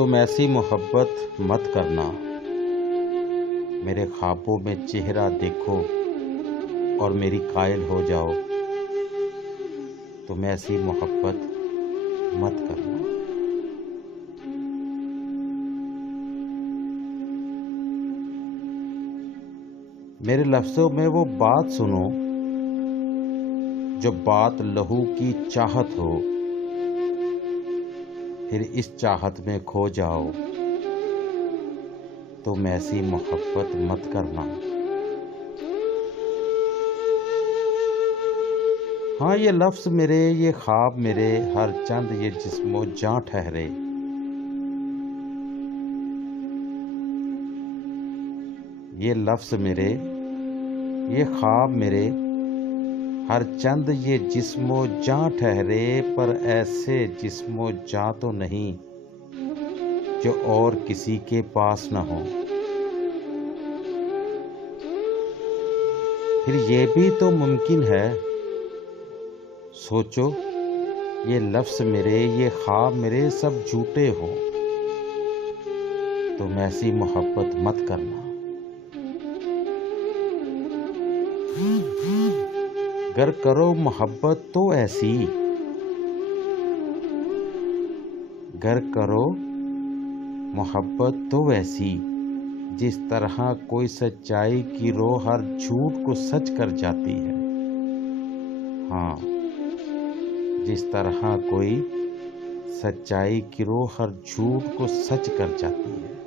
तुम ऐसी मोहब्बत मत करना, मेरे ख्वाबों में चेहरा देखो और मेरी कायल हो जाओ। तुम ऐसी मोहब्बत मत करना। मेरे लफ्ज़ों में वो बात सुनो जो बात लहू की चाहत हो, फिर इस चाहत में खो जाओ। तुम ऐसी मोहब्बत मत करना। हाँ, ये लफ्ज़ मेरे, ये ख्वाब मेरे, हर चंद ये जिस्मो जान ठहरे। ये लफ्ज़ मेरे, ये ख्वाब मेरे, हर चंद ये जिस्मो जान ठहरे। पर ऐसे जिस्मो जान तो नहीं जो और किसी के पास न हो। फिर ये भी तो मुमकिन है, सोचो, ये लफ्ज़ मेरे, ये ख्वाब मेरे सब झूठे हो। तुम ऐसी मोहब्बत मत करना। गर करो मोहब्बत तो ऐसी, गर करो मोहब्बत तो ऐसी, जिस तरह कोई सच्चाई की रो हर झूठ को सच कर जाती है। हाँ, जिस तरह कोई सच्चाई की रो हर झूठ को सच कर जाती है।